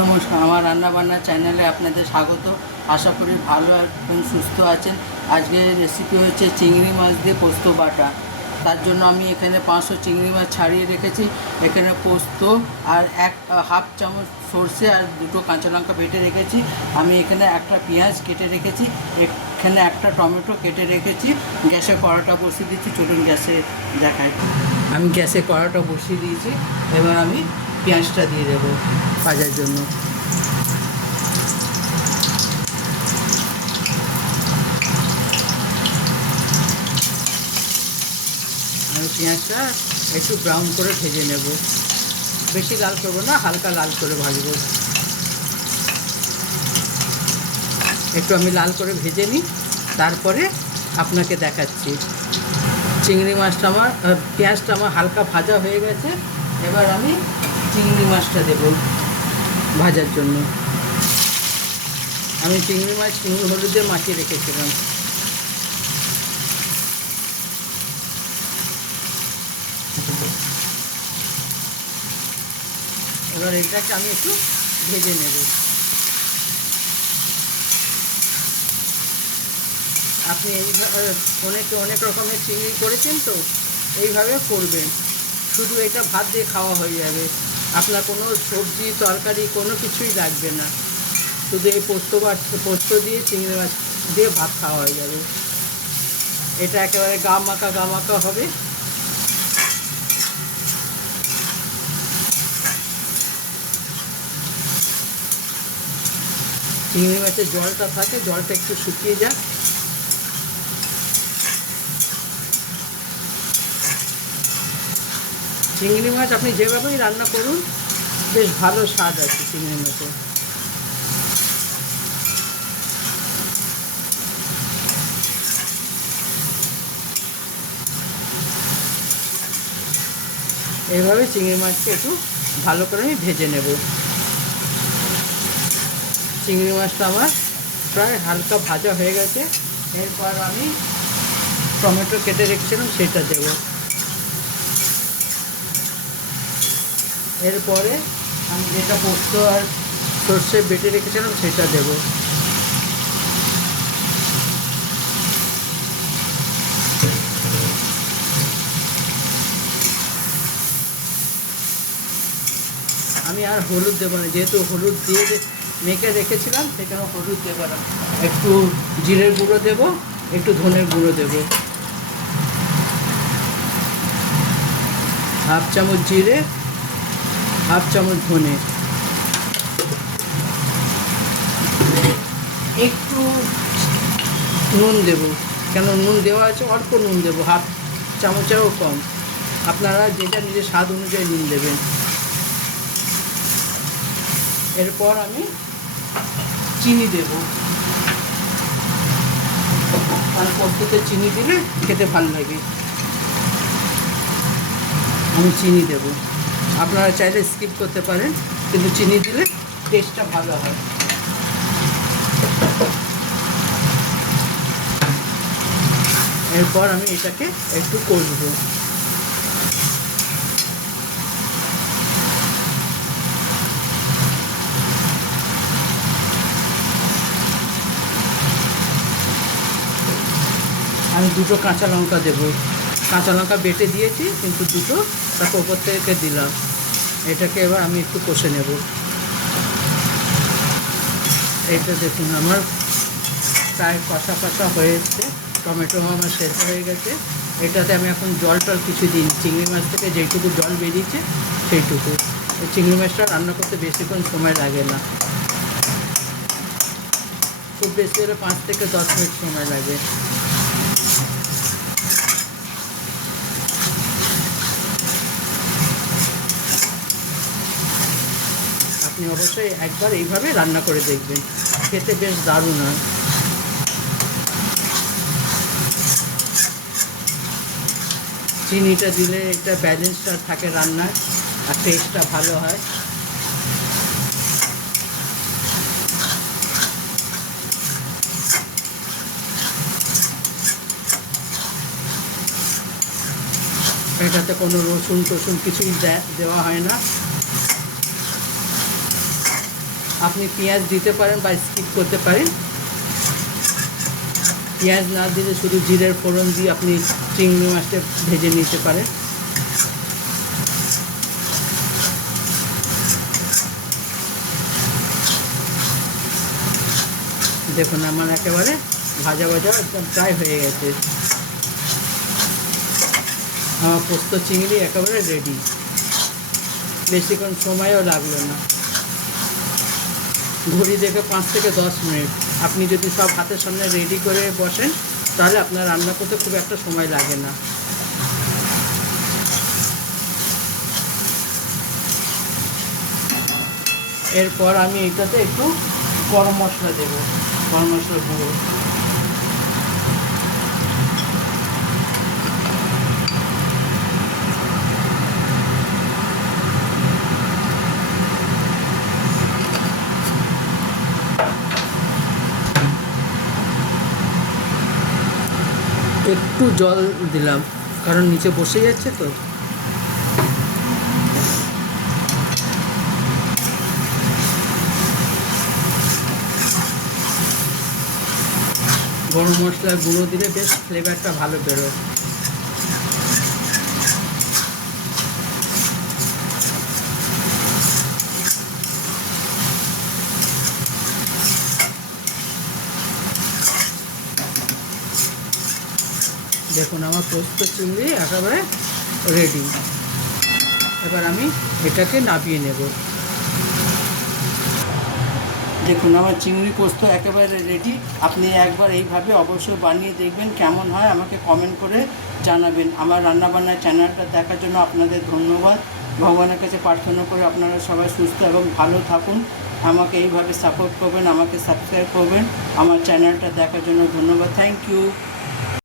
নমস্কার, আমার রান্নাবান্না চ্যানেলে আপনাদের স্বাগত। আশা করি ভালো এবং সুস্থ আছেন। আজকের রেসিপি হচ্ছে চিংড়ি মাছ দিয়ে পোস্ত বাটা। তার জন্য আমি এখানে 500 চিংড়ি মাছ ছাড়িয়ে রেখেছি। এখানে পোস্ত আর হাফ চামচ সর্ষে আর 2টো কাঁচা লঙ্কা বেটে রেখেছি। আমি এখানে একটা পেঁয়াজ কেটে রেখেছি, এখানে একটা টমেটো কেটে রেখেছি। গ্যাসে কড়াটা বসিয়ে দিচ্ছি, চলুন গ্যাসে দেখাই। আমি গ্যাসে কড়াটা বসিয়ে দিয়েছি। এবার আমি পেঁয়াজটা দিয়ে দেবো ভাজার জন্য। আমি পেঁয়াজটা একটু ব্রাউন করে ভেজে নেব, বেশি লাল করবো না, হালকা লাল করে ভাজবো। একটু আমি লাল করে ভেজে নিই, তারপরে আপনাকে দেখাচ্ছি। চিংড়ি মাছটা পেঁয়াজটা আমার হালকা ভাজা হয়ে গেছে। এবার আমি চিংড়ি মাছটা দেব ভাজার জন্য। আমি চিংড়ি মাছ নুন হলুদে মাখিয়ে রেখেছিলাম। এবার এটাকে আমি একটু ভেজে নেব। আপনি এইভাবে অনেক রকমের চিংড়ি করেছেন, তো এইভাবে করবেন। শুধু এটা ভাত দিয়ে খাওয়া হয়ে যাবে, আপনার কোনো সবজি তরকারি কোনো কিছুই লাগবে না। শুধু এই পোস্ত দিয়ে চিংড়ি মাছ দিয়ে ভাত খাওয়া হয়ে যাবে। এটা একেবারে গা মাখা হবে। চিংড়ি মাছের জলটা থাকে, জলটা একটু শুকিয়ে যাক। চিংড়ি মাছ আপনি যেভাবেই রান্না করুন, বেশ ভালো স্বাদ আছে চিংড়ি মাছে। এইভাবে চিংড়ি মাছকে একটু ভালো করে আমি ভেজে নেব। চিংড়ি মাছটা আমার প্রায় হালকা ভাজা হয়ে গেছে। এরপর আমি টমেটো কেটে রেখেছিলাম সেটা দেব। এরপরে আমি যেটা পোস্ত আর সর্ষে বেটে রেখেছিলাম সেটা দেব। আমি আর হলুদ দেবো না, যেহেতু হলুদ দিয়ে মেখে রেখেছিলাম, সেখানে হলুদ দেবো না। একটু জিরের গুঁড়ো দেব, একটু ধনের গুঁড়ো দেব। হাফ চামচ জিরে, হাফ চামচ ধনে, একটু নুন দেব। কেন নুন দেওয়া আছে, অল্প নুন দেবো, হাফ চামচেরও কম। আপনারা যেটা নিজের স্বাদ অনুযায়ী নুন দেবেন। এরপর আমি চিনি দেব, কারণ পোস্ততে চিনি দিলে খেতে ভালো লাগে। আমি চিনি দেব, আপনারা চাইলে স্কিপ করতে পারেন, কিন্তু চিনি দিলে টেস্টটা ভালো হয়। এরপর আমি এটাকে একটু কষবো। আমি 2টো কাঁচা লঙ্কা দেবো। কাঁচা লঙ্কা বেটে দিয়েছি, কিন্তু 2টো তারপর ওপর থেকে দিলাম। এটাকে এবার আমি একটু কষে নেব। এইটা দেখুন আমার প্রায় কষা হয়ে এসছে। টমেটো আমার সেদ্ধ হয়ে গেছে। এটাতে আমি এখন জল কিছু দিই। চিংড়ি মাছ থেকে যেইটুকু জল বেরিয়েছে সেইটুকু। এই চিংড়ি মাছটা রান্না করতে বেশিক্ষণ সময় লাগে না, খুব বেশি হলে 5 থেকে 10 মিনিট সময় লাগে। আপনি অবশ্যই একবার এইভাবে রান্না করে দেখবেন, খেতে বেশ দারুণ হয়। চিনিটা দিলে এটা ব্যালেন্সটা থাকে রান্নার, আর টেস্টটা ভালো হয়। এটাতে কোনো রসুন টসুন কিছুই দেওয়া হয় না। আপনি পেঁয়াজ দিতে পারেন বা স্কিপ করতে পারেন। পেঁয়াজ না দিলে শুধু জিরের ফোড়ন দিয়ে আপনি চিংড়ি মাছটা ভেজে নিতে পারেন। দেখুন আমার একেবারে ভাজা ভাজা একদম প্রায় হয়ে গেছে। আমার পোস্ত চিংড়ি একেবারে রেডি, বেশিক্ষণ সময়ও লাগলো না। ঘড়ি দেখে 5 থেকে 10 মিনিট। আপনি যদি সব হাতের সামনে রেডি করে বসেন তাহলে আপনার রান্না করতে খুব একটা সময় লাগে না। এরপর আমি এটাতে একটু গরম মশলা দেবো, গরম মশলা গুঁড়ো। একটু জল দিলাম কারণ নিচে বসে যাচ্ছে তো। গরম মশলার গুঁড়ো দিলে বেশ ফ্লেভারটা ভালো বেরোয়। দেখুন আমার পোস্ত চিংড়ি একেবারে রেডি। এবার আমি এটাকে নামিয়ে নেব। দেখুন আমার চিংড়ি পোস্ত একেবারে রেডি। আপনি একবার এইভাবে অবশ্যই বানিয়ে দেখবেন, কেমন হয় আমাকে কমেন্ট করে জানাবেন। আমার রান্নাবান্নার চ্যানেলটা দেখার জন্য আপনাদের ধন্যবাদ। ভগবানের কাছে প্রার্থনা করে আপনারা সবাই সুস্থ এবং ভালো থাকুন। আমাকে এইভাবে সাপোর্ট করবেন, আমাকে সাবস্ক্রাইব করবেন। আমার চ্যানেলটা দেখার জন্য ধন্যবাদ। Thank you.